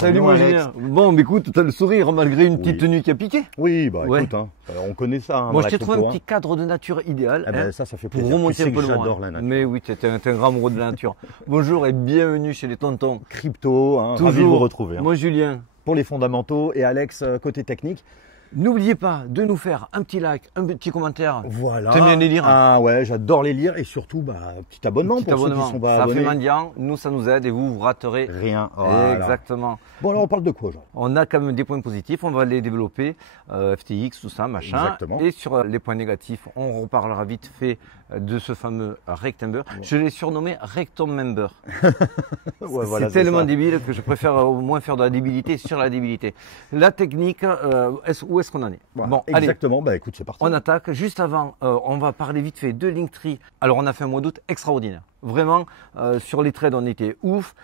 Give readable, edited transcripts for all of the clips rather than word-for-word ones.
Salut mon Julien. Bon, mais écoute, t'as le sourire malgré une petite tenue qui a piqué. Oui, bah écoute, hein, on connaît ça. Hein, moi, je t'ai trouvé un petit cadre de nature idéal. Eh ben, ça fait plaisir. Pour remonter un peu j'adore la nature. Mais oui, t'es un grand amoureux de la nature. Bonjour et bienvenue chez les tontons. Crypto, hein, ravi de vous retrouver. Hein. Moi, Julien. Pour les fondamentaux et Alex, côté technique. N'oubliez pas de nous faire un petit like, un petit commentaire. Voilà. T'aimes bien les lire? Ah ouais, j'adore les lire et surtout, un petit abonnement pour ceux qui sont pas abonnés. Ça fait mendiant, nous ça nous aide et vous raterez rien. Voilà. Exactement. Bon alors on parle de quoi aujourd'hui? On a quand même des points positifs, on va les développer, FTX, tout ça, machin. Exactement. Et sur les points négatifs, on reparlera vite fait de ce fameux Rectember. Ouais. Je l'ai surnommé Rectomember. Ouais, voilà, c'est tellement débile que je préfère au moins faire de la débilité sur la débilité. La technique, où est-ce qu'on en est? Voilà, bon, exactement, allez, écoute, c'est parti. On attaque. Juste avant, on va parler vite fait de Linktree. Alors, on a fait un mois d'août extraordinaire. Vraiment, sur les trades, on était ouf.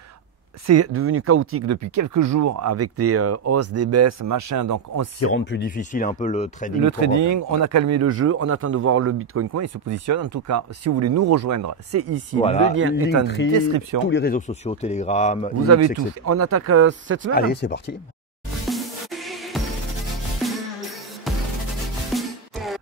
C'est devenu chaotique depuis quelques jours avec des hausses, des baisses, machin. Donc, qui rendent plus difficile un peu le trading. Le trading, on a calmé le jeu. On attend de voir le Bitcoin comment il se positionne. En tout cas, si vous voulez nous rejoindre, c'est ici. Voilà, le lien est en description. Tous les réseaux sociaux, Telegram, vous avez tout. On attaque cette semaine. Allez, c'est parti.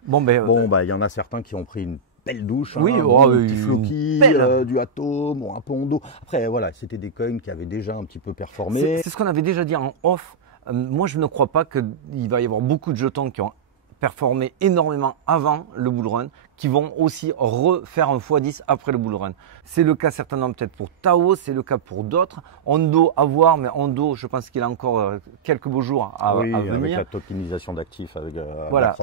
Bon, il y en a certains qui ont pris une belle douche. Oui, hein, un petit Floki, du Atom, un Pondo. Après, voilà, c'était des coins qui avaient déjà un petit peu performé. C'est ce qu'on avait déjà dit en off. Moi, je ne crois pas qu'il va y avoir beaucoup de jetons qui ont performé énormément avant le bull run, qui vont aussi refaire un x10 après le bull run. C'est le cas certainement peut-être pour Tao, c'est le cas pour d'autres. Hondo à voir, mais Hondo, je pense qu'il a encore quelques beaux jours à venir. Avec la tokenisation d'actifs avec voilà.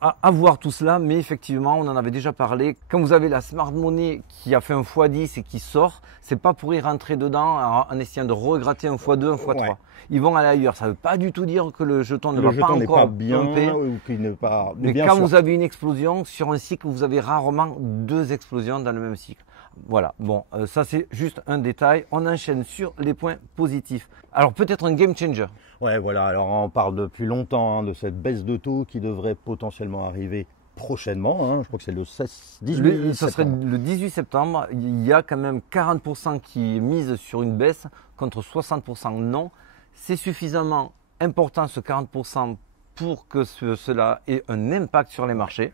À voir tout cela, mais effectivement, on en avait déjà parlé. Quand vous avez la smart money qui a fait un x10 et qui sort, c'est pas pour y rentrer dedans en essayant de regratter un x2, un x3. Ouais. Ils vont aller ailleurs. Ça ne veut pas du tout dire que le jeton ne va pas encore bien ou qu'il n'est pas. Mais quand vous avez une explosion sur un cycle, vous avez rarement deux explosions dans le même cycle. Voilà. Bon, ça c'est juste un détail. On enchaîne sur les points positifs. Alors peut-être un game changer. Ouais, voilà. Alors on parle depuis longtemps de cette baisse de taux qui devrait potentiellement arriver prochainement. Hein. Je crois que c'est le 18 septembre. Ce serait le 18 septembre. Il y a quand même 40% qui misent sur une baisse contre 60% non. C'est suffisamment important ce 40% pour que cela ait un impact sur les marchés.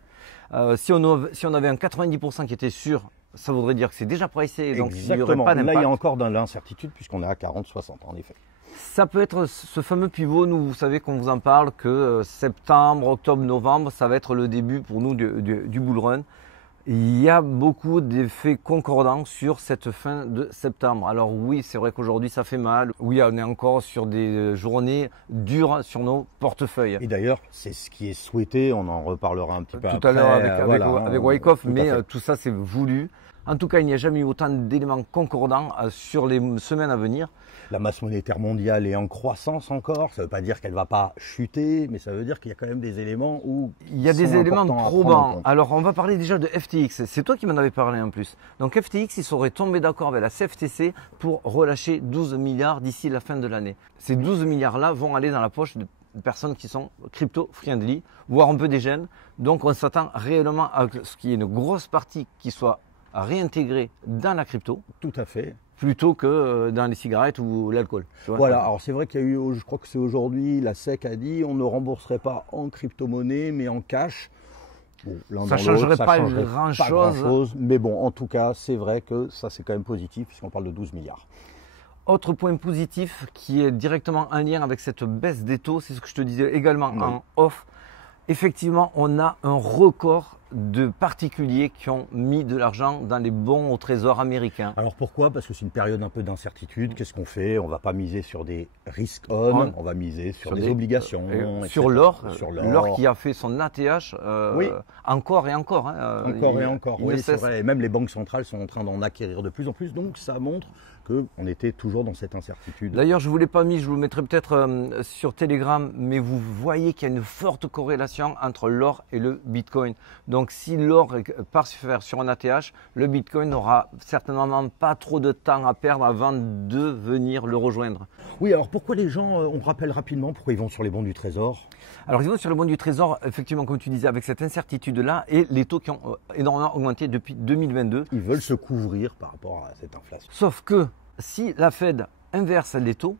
Si on avait un 90% qui était sûr, ça voudrait dire que c'est déjà pricé, donc il n'y aurait pas d'impact. Là, il y a encore de l'incertitude puisqu'on est à 40-60 en effet. Ça peut être ce fameux pivot, nous, vous savez qu'on vous en parle, que septembre, octobre, novembre, ça va être le début pour nous du bull run. Il y a beaucoup d'effets concordants sur cette fin de septembre. Alors oui, c'est vrai qu'aujourd'hui ça fait mal. Oui, on est encore sur des journées dures sur nos portefeuilles. Et d'ailleurs, c'est ce qui est souhaité. On en reparlera un petit peu tout à l'heure avec Wyckoff, mais tout ça c'est voulu. En tout cas, il n'y a jamais eu autant d'éléments concordants sur les semaines à venir. La masse monétaire mondiale est en croissance encore. Ça ne veut pas dire qu'elle ne va pas chuter, mais ça veut dire qu'il y a quand même des éléments où il y a des éléments probants. Alors, on va parler déjà de FTX. C'est toi qui m'en avais parlé en plus. Donc, FTX, ils seraient tombés d'accord avec la CFTC pour relâcher 12 milliards d'ici la fin de l'année. Ces 12 milliards-là vont aller dans la poche de personnes qui sont crypto-friendly, voire un peu des jeunes. Donc, on s'attend réellement à ce qu'il y ait une grosse partie qui soit réintégrée dans la crypto. Tout à fait. Plutôt que dans les cigarettes ou l'alcool. Voilà, alors c'est vrai qu'il y a eu, je crois que c'est aujourd'hui, la SEC a dit on ne rembourserait pas en crypto-monnaie mais en cash. Bon, ça ne changerait pas grand-chose. Mais bon, en tout cas, c'est vrai que ça c'est quand même positif puisqu'on parle de 12 milliards. Autre point positif qui est directement en lien avec cette baisse des taux, c'est ce que je te disais également en off. Effectivement, on a un record de particuliers qui ont mis de l'argent dans les bons au trésor américain. Alors pourquoi? Parce que c'est une période un peu d'incertitude. Qu'est-ce qu'on fait? On ne va pas miser sur des risk on va miser sur des obligations. Sur l'or qui a fait son ATH encore et encore. Encore et encore, oui c'est vrai. Et même les banques centrales sont en train d'en acquérir de plus en plus. Donc ça montre qu'on était toujours dans cette incertitude. D'ailleurs, je ne vous l'ai pas mis, je vous le mettrai peut-être sur Telegram, mais vous voyez qu'il y a une forte corrélation entre l'or et le Bitcoin. Donc si l'or part sur un ATH, le Bitcoin n'aura certainement pas trop de temps à perdre avant de venir le rejoindre. Oui, alors pourquoi les gens, on rappelle rapidement, pourquoi ils vont sur les bons du Trésor? Alors ils vont sur les bons du Trésor, effectivement, comme tu disais, avec cette incertitude-là et les taux qui ont énormément augmenté depuis 2022. Ils veulent se couvrir par rapport à cette inflation. Sauf que si la Fed inverse les taux,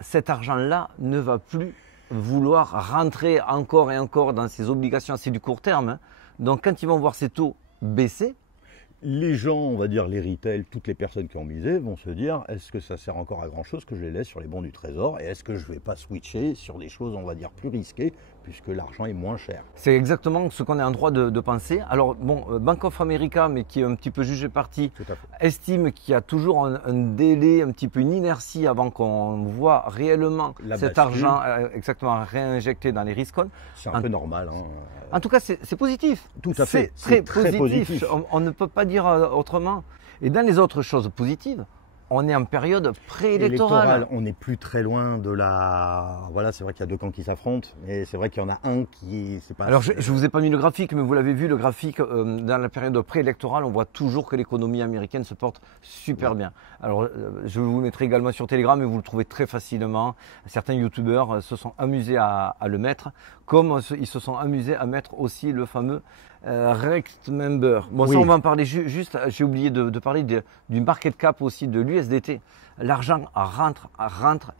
cet argent-là ne va plus vouloir rentrer encore et encore dans ces obligations assez du court terme. Hein. Donc quand ils vont voir ces taux baisser, les gens, on va dire les retail, toutes les personnes qui ont misé vont se dire, est-ce que ça sert encore à grand chose que je les laisse sur les bons du trésor et est-ce que je ne vais pas switcher sur des choses, on va dire, plus risquées puisque l'argent est moins cher. C'est exactement ce qu'on est en droit de penser. Alors bon, Bank of America, mais qui est un petit peu jugé parti, estime qu'il y a toujours un délai, un petit peu une inertie avant qu'on voit réellement cet argent exactement réinjecté dans les riscons. C'est un peu normal. Hein. En tout cas, c'est positif. Tout à fait. C'est très positif. On ne peut pas dire autrement. Et dans les autres choses positives, on est en période préélectorale. On n'est plus très loin de la... Voilà, c'est vrai qu'il y a deux camps qui s'affrontent, mais c'est vrai qu'il y en a un qui... C'est pas... Alors, je ne vous ai pas mis le graphique, mais vous l'avez vu, le graphique, dans la période préélectorale, on voit toujours que l'économie américaine se porte super bien. Alors, je vous le mettrai également sur Telegram, et vous le trouvez très facilement. Certains youtubeurs se sont amusés à le mettre, comme ils se sont amusés à mettre aussi le fameux Rect Member. Bon, ça, on va en parler juste. J'ai oublié de parler du market cap aussi de l'USDT. L'argent rentre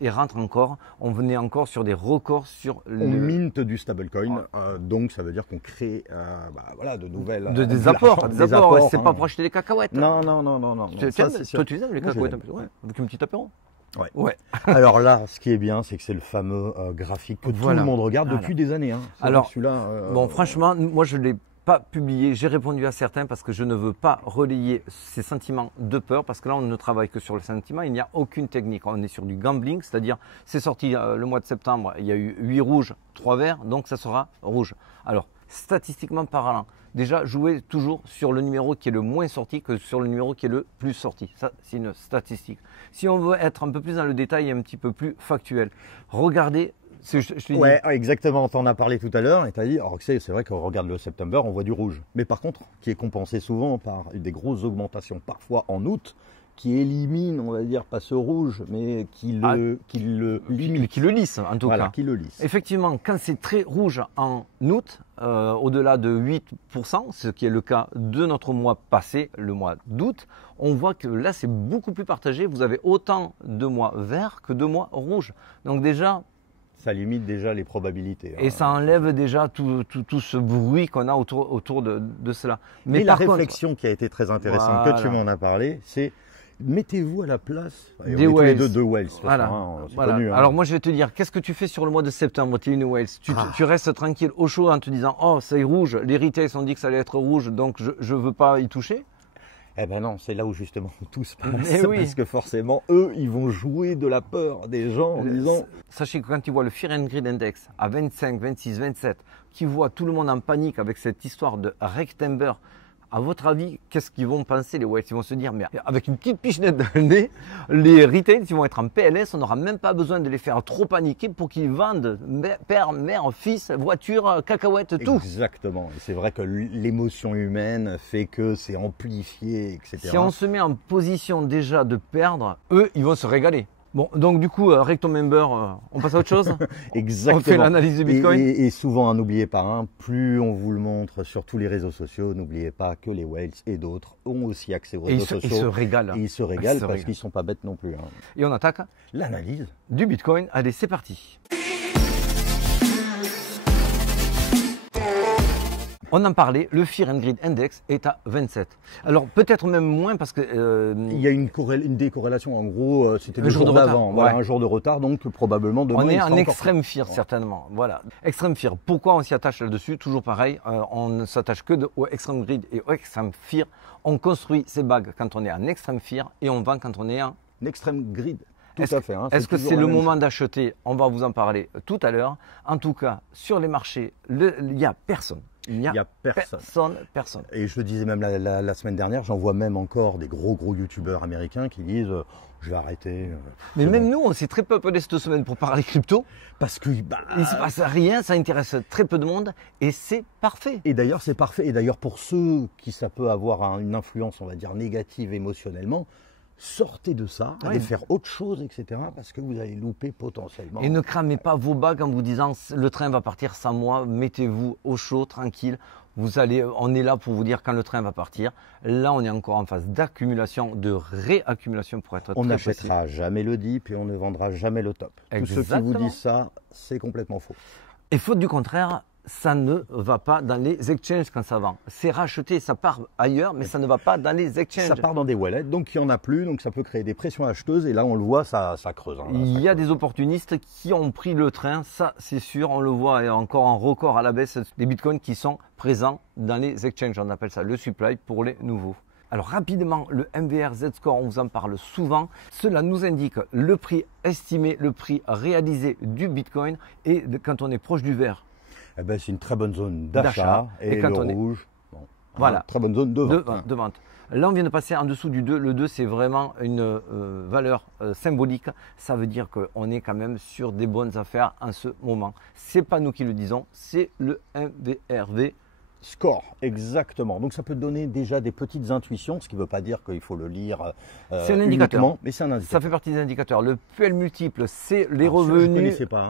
et rentre encore. On venait encore sur des records sur On minte du stablecoin, donc ça veut dire qu'on crée de nouvelles... Des apports, c'est pas pour acheter des cacahuètes. Non. Toi, tu les aimes les cacahuètes un peu, avec un petit apéro. Ouais. Alors là, ce qui est bien, c'est que c'est le fameux graphique que tout le monde regarde depuis des années. Hein. Alors, bon, franchement, moi je l'ai pas publié, j'ai répondu à certains parce que je ne veux pas relayer ces sentiments de peur parce que là on ne travaille que sur le sentiment, il n'y a aucune technique, on est sur du gambling, c'est-à-dire c'est sorti le mois de septembre, il y a eu 8 rouges, 3 verts, donc ça sera rouge. Alors statistiquement parlant, déjà jouez toujours sur le numéro qui est le moins sorti que sur le numéro qui est le plus sorti, ça c'est une statistique. Si on veut être un peu plus dans le détail et un petit peu plus factuel, regardez. Exactement, tu en as parlé tout à l'heure et tu as dit, c'est vrai qu'on regarde le September, on voit du rouge. Mais par contre, qui est compensé souvent par des grosses augmentations, parfois en août, qui élimine, on va dire, pas ce rouge, mais qui le lisse en tout cas. Qui le lisse. Effectivement, quand c'est très rouge en août, au-delà de 8%, ce qui est le cas de notre mois passé, le mois d'août, on voit que là c'est beaucoup plus partagé. Vous avez autant de mois verts que de mois rouges. Donc déjà, ça limite déjà les probabilités. Et ça enlève déjà tout ce bruit qu'on a autour de cela. Mais la réflexion qui a été très intéressante, que tu m'en as parlé, c'est mettez-vous à la place des whales. De whales. Connu, Alors moi je vais te dire, qu'est-ce que tu fais sur le mois de septembre, tu es une whales. Tu restes tranquille au chaud en te disant, oh c'est rouge, les retails ont dit que ça allait être rouge, donc je ne veux pas y toucher. Eh ben non, c'est là où justement tout se passe, parce que forcément, eux, ils vont jouer de la peur des gens en disant... Sachez que quand tu vois le Fear and Greed Index à 25, 26, 27, qui voit tout le monde en panique avec cette histoire de Rectember, à votre avis, qu'est-ce qu'ils vont penser les whales? Ils vont se dire, mais avec une petite pichenette dans le nez, les retails ils vont être en PLS, on n'aura même pas besoin de les faire trop paniquer pour qu'ils vendent père, mère, fils, voiture, cacahuètes, tout. Exactement, et c'est vrai que l'émotion humaine fait que c'est amplifié, etc. Si on se met en position déjà de perdre, eux, ils vont se régaler. Bon, donc du coup, Recto Member, on passe à autre chose. Exactement. On fait l'analyse du Bitcoin. Et souvent, n'oubliez pas, plus on vous le montre sur tous les réseaux sociaux, n'oubliez pas que les whales et d'autres ont aussi accès aux réseaux sociaux. Ils se régalent. Et ils se régalent parce qu'ils ne sont pas bêtes non plus. Et on attaque l'analyse du Bitcoin. Allez, c'est parti. On en parlait, le Fear and Greed Index est à 27. Alors peut-être même moins parce que... il y a une décorrélation, en gros, c'était le jour d'avant, un jour de retard, donc probablement demain. On est en extrême fear certainement, voilà. Extrême fear, pourquoi on s'y attache là-dessus? Toujours pareil, on ne s'attache que au extreme greed et au extreme fear. On construit ses bagues quand on est en extreme fear et on vend quand on est en... extrême greed. Tout à fait. Est-ce que c'est le moment d'acheter? On va vous en parler tout à l'heure. En tout cas, sur les marchés, il n'y a personne. Il n'y a personne. Et je le disais même la semaine dernière, j'en vois même encore des gros youtubeurs américains qui disent je vais arrêter. Mais même nous, on s'est très peu appelé cette semaine pour parler crypto. Parce que il ne se passe rien, ça intéresse très peu de monde et c'est parfait. Et d'ailleurs, c'est parfait. Et d'ailleurs, pour ceux qui ça peut avoir une influence, on va dire, négative émotionnellement, sortez de ça, allez faire autre chose, etc. Parce que vous allez louper potentiellement. Et ne cramez pas vos bagues en vous disant le train va partir sans moi, mettez-vous au chaud, tranquille. On est là pour vous dire quand le train va partir. Là, on est encore en phase d'accumulation, de réaccumulation pour être On très précis. n'achètera jamais le dip et on ne vendra jamais le top. Tous ceux qui vous disent ça, c'est complètement faux. Et faute du contraire, ça ne va pas dans les exchanges quand ça vend. C'est racheté, ça part ailleurs, mais ça ne va pas dans les exchanges. Ça part dans des wallets, donc il n'y en a plus, donc ça peut créer des pressions acheteuses, et là on le voit, ça creuse. Hein, il y a des opportunistes qui ont pris le train, ça c'est sûr, on le voit, et encore en record à la baisse, des bitcoins qui sont présents dans les exchanges, on appelle ça le supply pour les nouveaux. Alors rapidement, le MVR Z-Score, on vous en parle souvent. Cela nous indique le prix estimé, le prix réalisé du Bitcoin. Et quand on est proche du vert, eh ben, c'est une très bonne zone d'achat. Et quand le rouge, voilà, très bonne zone de vente. Là, on vient de passer en dessous du 2. Le 2, c'est vraiment une valeur symbolique. Ça veut dire qu'on est quand même sur des bonnes affaires en ce moment. Ce n'est pas nous qui le disons, c'est le MVRV. Score, exactement. Donc ça peut donner déjà des petites intuitions, ce qui ne veut pas dire qu'il faut le lire c'est un indicateur. Mais c'est un indicateur. Ça fait partie des indicateurs. Le PL multiple, c'est les revenus. Je ne connaissais pas.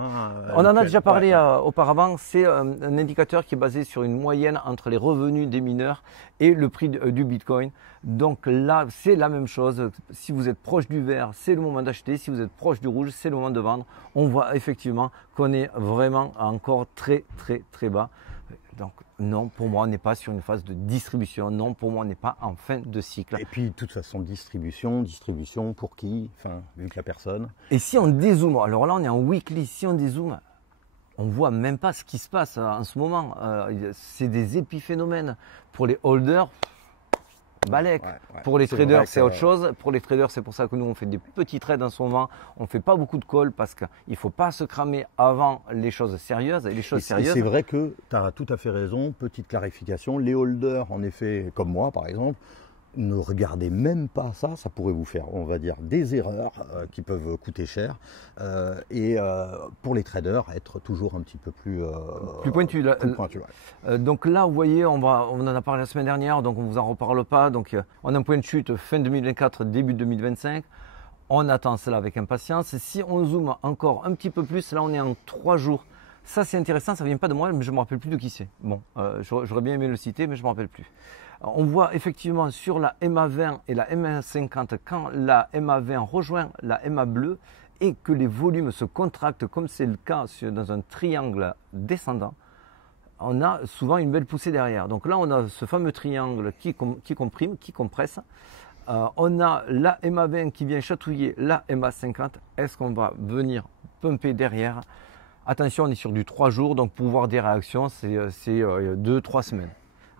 On en a déjà parlé auparavant. C'est un indicateur qui est basé sur une moyenne entre les revenus des mineurs et le prix du Bitcoin. Donc là, c'est la même chose. Si vous êtes proche du vert, c'est le moment d'acheter. Si vous êtes proche du rouge, c'est le moment de vendre. On voit effectivement qu'on est vraiment encore très bas. Donc non, pour moi, on n'est pas sur une phase de distribution. Non, pour moi, on n'est pas en fin de cycle. Et puis, de toute façon, distribution pour qui? Enfin, vu que la personne... Et si on dézoome, alors là, on est en weekly, si on dézoome, on ne voit même pas ce qui se passe en ce moment. C'est des épiphénomènes. Pour les holders, balèque. Pour les traders, c'est autre chose. Pour les traders, c'est pour ça que nous, on fait des petits trades en ce moment. On ne fait pas beaucoup de calls parce qu'il ne faut pas se cramer avant les choses sérieuses. Et les choses sérieuses. C'est vrai que tu as tout à fait raison. Petite clarification. Les holders, en effet, comme moi, par exemple, ne regardez même pas ça. Ça pourrait vous faire, on va dire, des erreurs qui peuvent coûter cher. Et pour les traders, être toujours un petit peu plus pointu. Donc là, vous voyez, on en a parlé la semaine dernière, donc on ne vous en reparle pas. Donc on a un point de chute fin 2024, début 2025. On attend cela avec impatience. Si on zoome encore un petit peu plus, là on est en 3 jours. Ça c'est intéressant, ça ne vient pas de moi, mais je ne me rappelle plus de qui c'est. Bon, j'aurais bien aimé le citer, mais je ne me rappelle plus. On voit effectivement sur la MA20 et la MA50, quand la MA20 rejoint la MA bleue et que les volumes se contractent, comme c'est le cas dans un triangle descendant, on a souvent une belle poussée derrière. Donc là, on a ce fameux triangle qui comprime, qui compresse. On a la MA20 qui vient chatouiller la MA50. Est-ce qu'on va venir pumper derrière? Attention, on est sur du 3 jours, donc pour voir des réactions, c'est 2-3 semaines.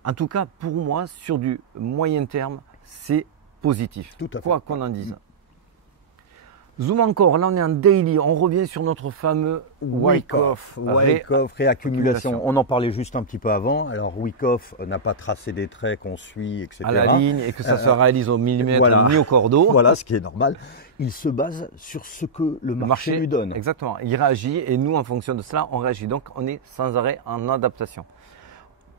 En tout cas, pour moi, sur du moyen terme, c'est positif. Tout à fait. Quoi qu'on en dise. Zoom encore, là on est en daily, on revient sur notre fameux Wyckoff. Wyckoff, réaccumulation. On en parlait juste un petit peu avant. Alors Wyckoff n'a pas tracé des traits qu'on suit, etc. À la ligne et que ça se réalise au millimètre ni au cordeau. Voilà, ce qui est normal. Il se base sur ce que le marché lui donne. Exactement, il réagit et nous en fonction de cela, on réagit. Donc on est sans arrêt en adaptation.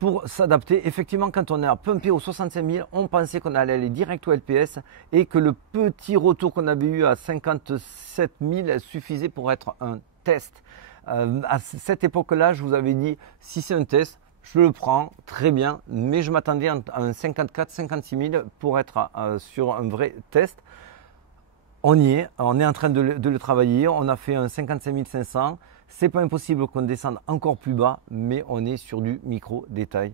Pour s'adapter, effectivement, quand on a pumpé aux 65 000, on pensait qu'on allait aller direct au LPS et que le petit retour qu'on avait eu à 57 000 suffisait pour être un test. À cette époque-là, je vous avais dit, si c'est un test, je le prends très bien, mais je m'attendais à un 54 56 000 pour être sur un vrai test. On y est, on est en train de le travailler, on a fait un 55 500. C'est pas impossible qu'on descende encore plus bas, mais on est sur du micro détail.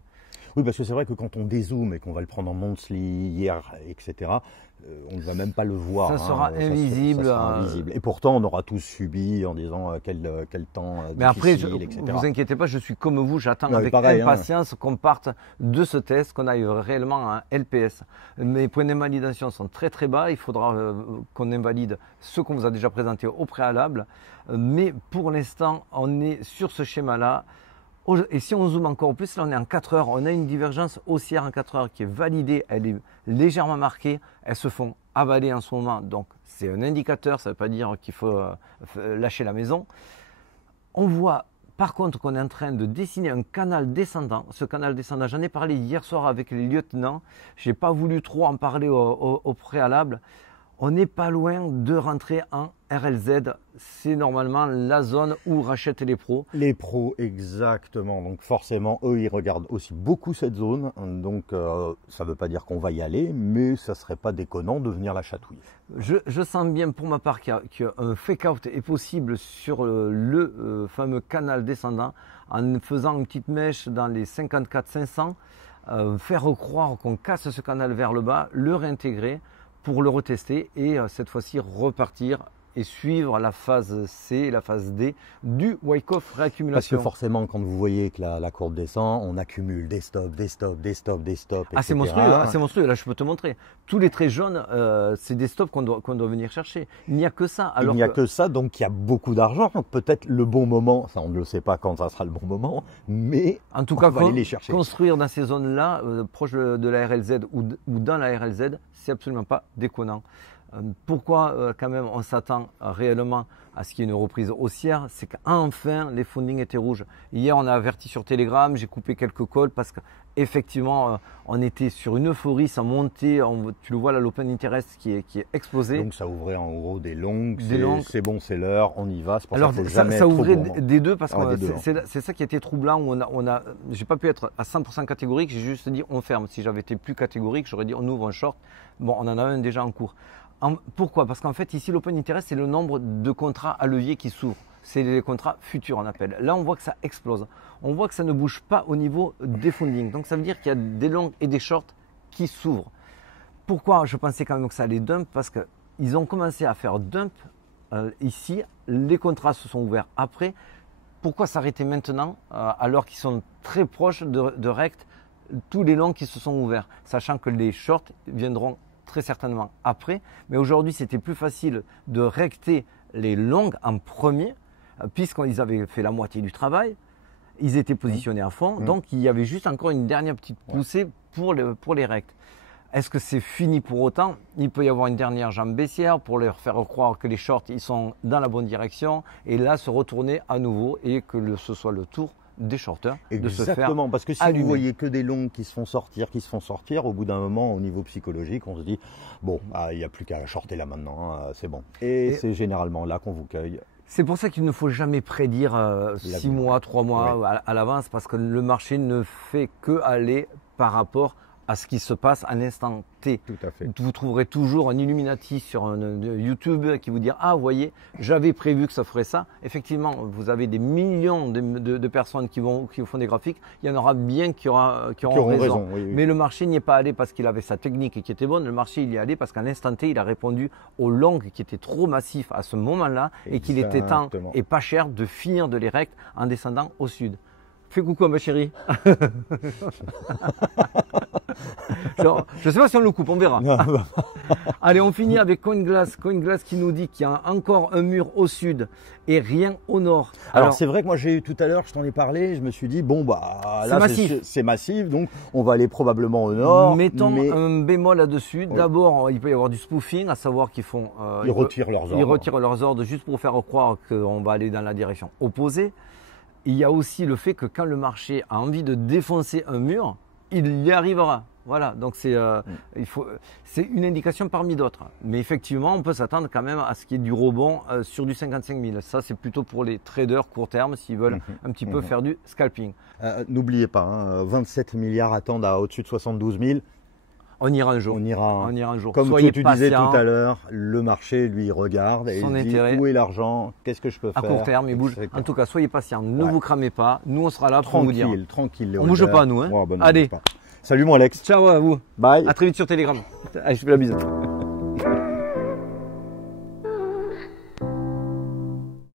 Oui, parce que c'est vrai que quand on dézoome et qu'on va le prendre en monthly, hier, etc., on ne va même pas le voir. Ça sera invisible. Ça sera invisible. Et pourtant, on aura tous subi en disant quel temps mais difficile, après, etc. Vous inquiétez pas, je suis comme vous, j'attends avec impatience qu'on parte de ce test, qu'on aille réellement à un LPS. Mes points d'invalidation sont très bas, il faudra qu'on invalide ce qu'on vous a déjà présenté au préalable. Mais pour l'instant, on est sur ce schéma-là. Et si on zoome encore plus, là on est en 4 heures, on a une divergence haussière en 4 heures qui est validée, elle est légèrement marquée, elles se font avaler en ce moment, donc c'est un indicateur, ça ne veut pas dire qu'il faut lâcher la maison. On voit par contre qu'on est en train de dessiner un canal descendant. Ce canal descendant, j'en ai parlé hier soir avec les lieutenants, je n'ai pas voulu trop en parler au préalable. On n'est pas loin de rentrer en RLZ, c'est normalement la zone où rachètent les pros. Les pros, exactement. Donc forcément, eux, ils regardent aussi beaucoup cette zone. Donc ça ne veut pas dire qu'on va y aller, mais ça ne serait pas déconnant de venir la chatouiller. Je sens bien pour ma part qu'un fake-out est possible sur le fameux canal descendant en faisant une petite mèche dans les 54-500, faire croire qu'on casse ce canal vers le bas, le réintégrer pour le retester et cette fois-ci repartir et suivre la phase C et la phase D du Wyckoff réaccumulation. Parce que forcément, quand vous voyez que la courbe descend, on accumule des stops, des stops, des stops, des stops, etc. Ah, c'est monstrueux, c'est monstrueux. Là, je peux te montrer. Tous les traits jaunes, c'est des stops qu'on doit venir chercher. Il n'y a que ça. Alors il n'y a que ça, donc il y a beaucoup d'argent. Peut-être le bon moment, ça on ne le sait pas quand ça sera le bon moment, mais en tout cas, on va aller les chercher. Construire dans ces zones-là, proche de la RLZ ou dans la RLZ, c'est absolument pas déconnant. Pourquoi quand même on s'attend réellement à ce qu'il y ait une reprise haussière, c'est qu'enfin les fundings étaient rouges. Hier on a averti sur Telegram, j'ai coupé quelques calls parce qu'effectivement on était sur une euphorie, ça montait, tu le vois là, l'open interest qui est explosé. Donc ça ouvrait en gros des longues, c'est bon, c'est l'heure, on y va. C'est pour alors ça ouvrait des deux parce que c'est ça qui a été troublant. J'ai pas pu être à 100% catégorique, j'ai juste dit on ferme. Si j'avais été plus catégorique, j'aurais dit on ouvre un short. Bon, on en a un déjà en cours. Pourquoi? Parce qu'en fait, ici, l'open interest, c'est le nombre de contrats à levier qui s'ouvrent. C'est les contrats futurs, on appelle. Là, on voit que ça explose. On voit que ça ne bouge pas au niveau des fundings. Donc, ça veut dire qu'il y a des longs et des shorts qui s'ouvrent. Pourquoi je pensais quand même que ça allait dump? Parce qu'ils ont commencé à faire dump ici. Les contrats se sont ouverts après. Pourquoi s'arrêter maintenant alors qu'ils sont très proches de rect tous les longs qui se sont ouverts, sachant que les shorts viendront très certainement après, mais aujourd'hui c'était plus facile de recter les longues en premier, puisqu'ils avaient fait la moitié du travail, ils étaient positionnés à fond, donc il y avait juste encore une dernière petite poussée pour les rects. Est-ce que c'est fini pour autant? Il peut y avoir une dernière jambe baissière pour leur faire croire que les shorts ils sont dans la bonne direction, et là se retourner à nouveau et que ce soit le tour des shorteurs de se faire exactement, parce que si allumer. Vous voyez que des longues qui se font sortir, au bout d'un moment, au niveau psychologique, on se dit bon, il n'y a plus qu'à shorter là maintenant, c'est bon. Et c'est généralement là qu'on vous cueille. C'est pour ça qu'il ne faut jamais prédire 6 mois, 3 mois à l'avance, parce que le marché ne fait que aller par rapport à ce qui se passe à l'instant T. Tout à fait. Vous trouverez toujours un Illuminati sur YouTube qui vous dit « Ah, vous voyez, j'avais prévu que ça ferait ça ». Effectivement, vous avez des millions de personnes qui font des graphiques. Il y en aura bien qui auront raison. Oui. Mais le marché n'y est pas allé parce qu'il avait sa technique qui était bonne. Le marché, il y est allé parce qu'à l'instant T, il a répondu aux longues qui étaient trop massifs à ce moment-là et qu'il était temps et pas cher de finir de les rect en descendant au sud. Fais coucou à ma chérie. Genre, je ne sais pas si on le coupe, on verra. Allez, on finit avec CoinGlass. CoinGlass qui nous dit qu'il y a encore un mur au sud et rien au nord. Alors c'est vrai que moi j'ai eu tout à l'heure, je t'en ai parlé, je me suis dit bon là c'est massif, donc on va aller probablement au nord. Mettons un bémol là-dessus. D'abord, il peut y avoir du spoofing, à savoir qu'ils font ils retirent leurs ordres. Ils retirent leurs ordres juste pour faire croire qu'on va aller dans la direction opposée. Il y a aussi le fait que quand le marché a envie de défoncer un mur, il y arrivera. Voilà, donc c'est une indication parmi d'autres. Mais effectivement, on peut s'attendre quand même à ce qu'il y ait du rebond sur du 55 000. Ça, c'est plutôt pour les traders court terme s'ils veulent un petit peu faire du scalping. N'oubliez pas, 27 milliards attendent à au-dessus de 72 000. On ira un jour. On ira un jour. Comme tu disais tout à l'heure, le marché, lui, regarde et il dit où est l'argent, qu'est-ce que je peux faire. À court terme, il bouge. En tout cas, soyez patient, ne vous cramez pas. Nous, on sera là pour vous dire. Tranquille. On ne bouge pas, nous. Hein. Allez. Salut, mon Alex. Ciao à vous. Bye. À très vite sur Telegram. Allez, je fais la bise.